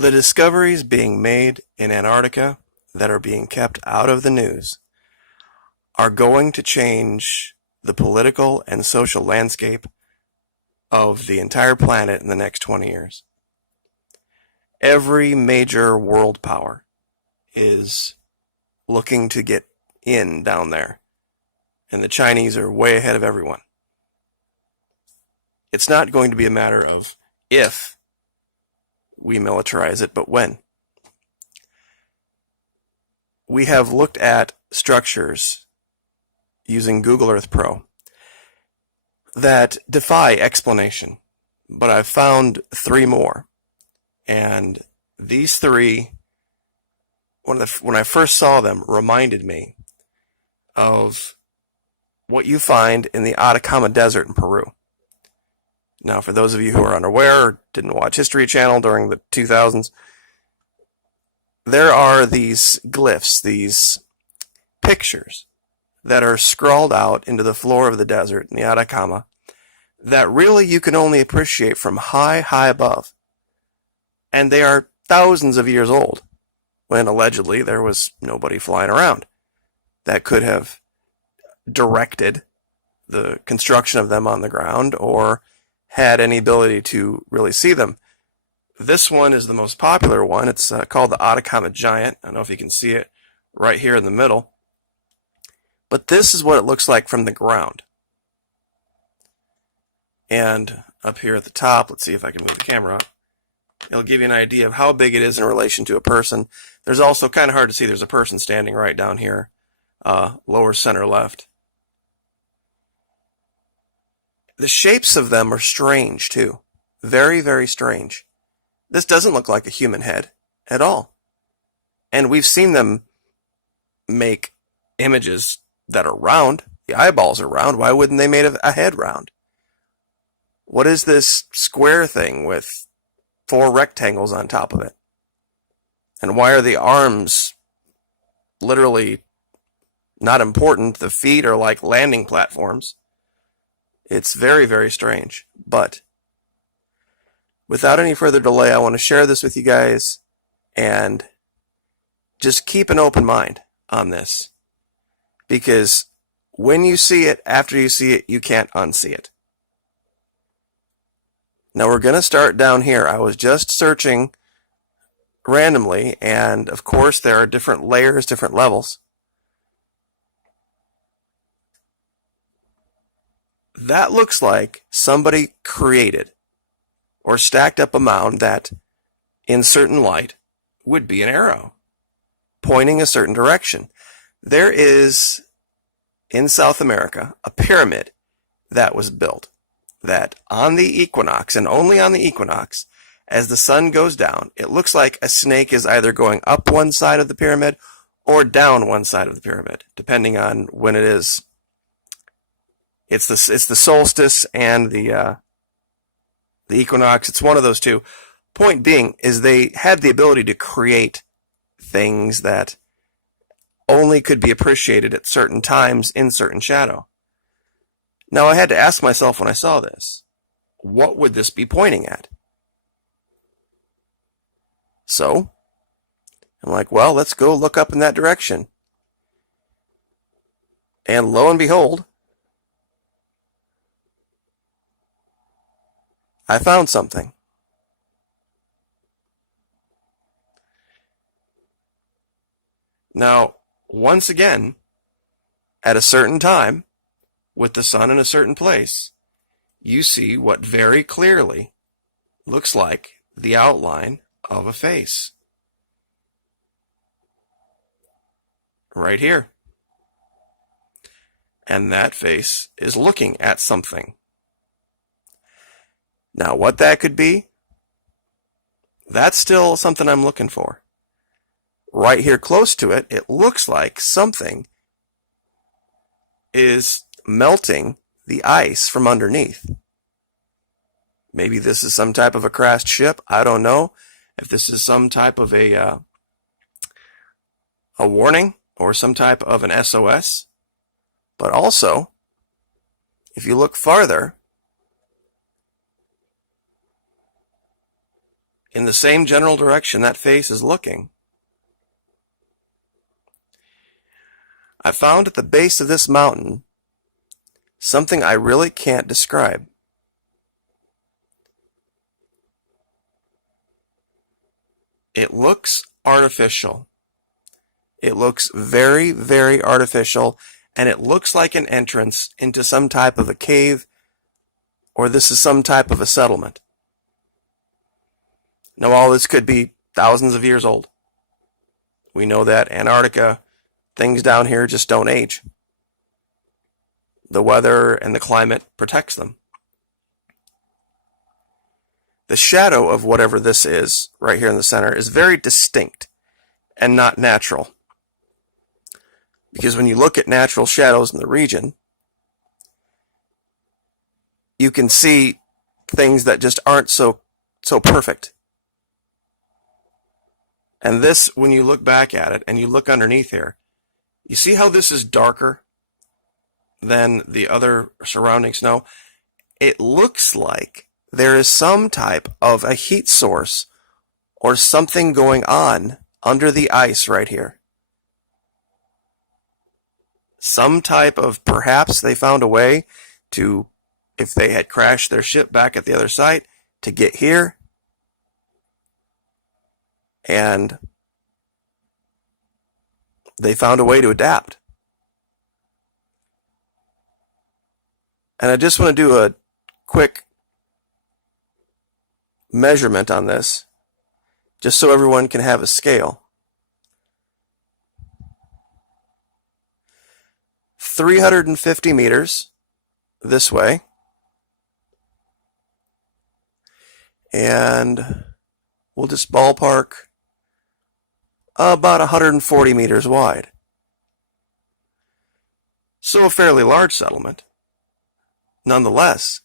The discoveries being made in Antarctica that are being kept out of the news are going to change the political and social landscape of the entire planet in the next 20 years. Every major world power is looking to get in down there, and the Chinese are way ahead of everyone. It's not going to be a matter of if we militarize it, but when. We have looked at structures using Google Earth Pro that defy explanation, but I've found three more. And these three, when I first saw them, reminded me of what you find in the Atacama Desert in Peru. Now, for those of you who are unaware or didn't watch History Channel during the 2000s, there are these glyphs, these pictures that are scrawled out into the floor of the desert in the Atacama that really you can only appreciate from high, high above. And they are thousands of years old, when allegedly there was nobody flying around that could have directed the construction of them on the ground or had any ability to really see them. This one is the most popular one. It's called the Atacama Giant. I don't know if you can see it right here in the middle. But this is what it looks like from the ground. And up here at the top, let's see if I can move the camera up. It'll give you an idea of how big it is in relation to a person. There's also kind of hard to see. There's a person standing right down here, lower center left. The shapes of them are strange too. Very, very strange. This doesn't look like a human head at all. And we've seen them make images that are round. The eyeballs are round. Why wouldn't they make a head round? What is this square thing with four rectangles on top of it? And why are the arms literally not important? The feet are like landing platforms. It's very, very strange. But without any further delay, I want to share this with you guys and just keep an open mind on this. Because when you see it, after you see it, you can't unsee it. Now we're going to start down here. I was just searching randomly, and of course there are different layers, different levels. That looks like somebody created or stacked up a mound that, in certain light, would be an arrow pointing a certain direction. There is, in South America, a pyramid that was built that on the equinox, and only on the equinox, as the sun goes down, it looks like a snake is either going up one side of the pyramid or down one side of the pyramid, depending on when it is. It's the solstice and the equinox. It's one of those two. Point being is they had the ability to create things that only could be appreciated at certain times in certain shadow. Now I had to ask myself when I saw this, what would this be pointing at? So I'm like, well, let's go look up in that direction. And lo and behold, I found something. Now, once again, at a certain time, with the sun in a certain place, you see what very clearly looks like the outline of a face. Right here. And that face is looking at something. Now, what that could be, that's still something I'm looking for. Right here close to it, it looks like something is melting the ice from underneath. Maybe this is some type of a crashed ship. I don't know if this is some type of a warning or some type of an SOS. But also, if you look farther, in the same general direction that face is looking, I found at the base of this mountain something I really can't describe. It looks artificial. It looks very, very artificial, and it looks like an entrance into some type of a cave, or this is some type of a settlement. Now, all this could be thousands of years old. We know that Antarctica, things down here just don't age. The weather and the climate protects them. The shadow of whatever this is, right here in the center, is very distinct and not natural. Because when you look at natural shadows in the region, you can see things that just aren't so perfect. And this, when you look back at it and you look underneath here, you see how this is darker than the other surrounding snow? It looks like there is some type of a heat source or something going on under the ice right here. Some type of, perhaps they found a way to, if they had crashed their ship back at the other site, to get here. And they found a way to adapt. And I just want to do a quick measurement on this, just so everyone can have a scale. 350 meters this way, and we'll just ballpark about 140 meters wide. So a fairly large settlement, nonetheless.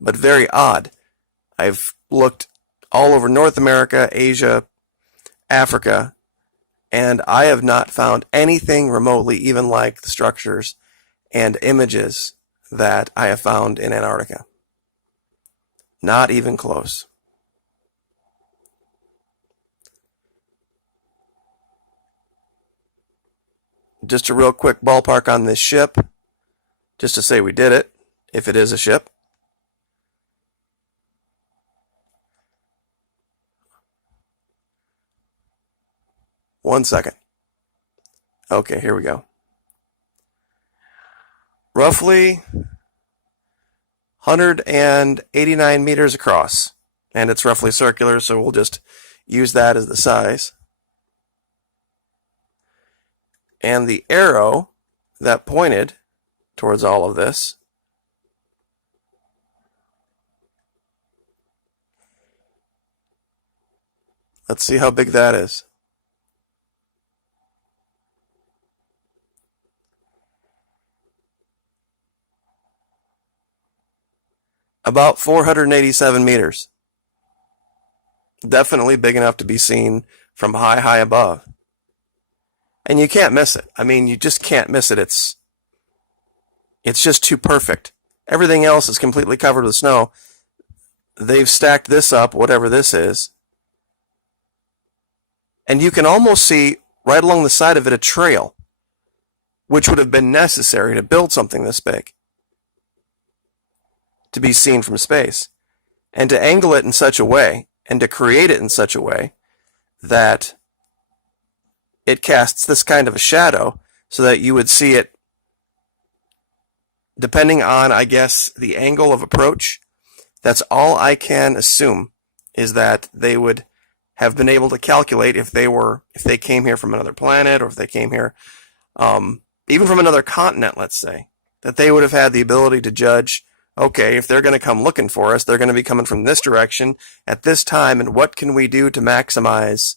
But very odd. I've looked all over North America, Asia, Africa, and I have not found anything remotely even like the structures and images that I have found in Antarctica. Not even close. Just a real quick ballpark on this ship, just to say we did it, if it is a ship. One second. Okay, here we go. Roughly 189 meters across, and it's roughly circular, so we'll just use that as the size. And the arrow that pointed towards all of this let's see how big that is. About 487 meters. Definitely big enough to be seen from high above. And you can't miss it. I mean, you just can't miss it. It's just too perfect. Everything else is completely covered with snow. They've stacked this up, whatever this is. And you can almost see right along the side of it a trail, which would have been necessary to build something this big, to be seen from space. And to angle it in such a way, and to create it in such a way, that it casts this kind of a shadow so that you would see it, depending on, I guess, the angle of approach. That's all I can assume, is that they would have been able to calculate if they came here from another planet, or if they came here even from another continent, let's say, that they would have had the ability to judge, okay, if they're going to come looking for us, they're going to be coming from this direction at this time, and what can we do to maximize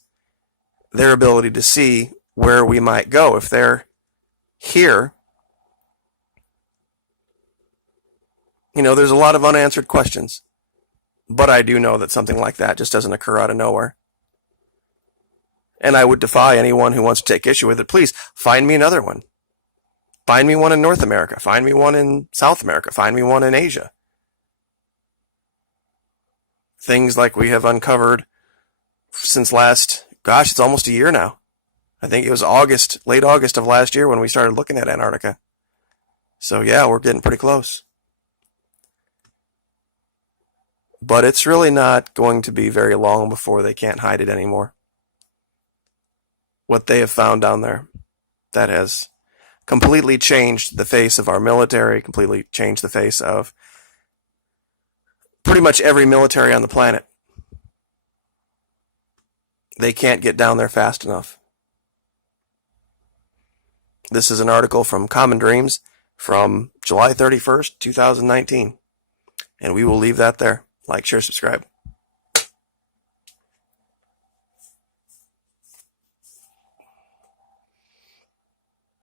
their ability to see where we might go if they're here. You know, there's a lot of unanswered questions, but I do know that something like that just doesn't occur out of nowhere. And I would defy anyone who wants to take issue with it. Please find me another one. Find me one in North America. Find me one in South America. Find me one in Asia. things like we have uncovered since gosh, it's almost a year now. I think it was late August of last year when we started looking at Antarctica. So yeah, we're getting pretty close. But it's really not going to be very long before they can't hide it anymore. What they have found down there, that has completely changed the face of our military, completely changed the face of pretty much every military on the planet. They can't get down there fast enough. This is an article from Common Dreams from July 31st, 2019. And we will leave that there. Like, share, subscribe.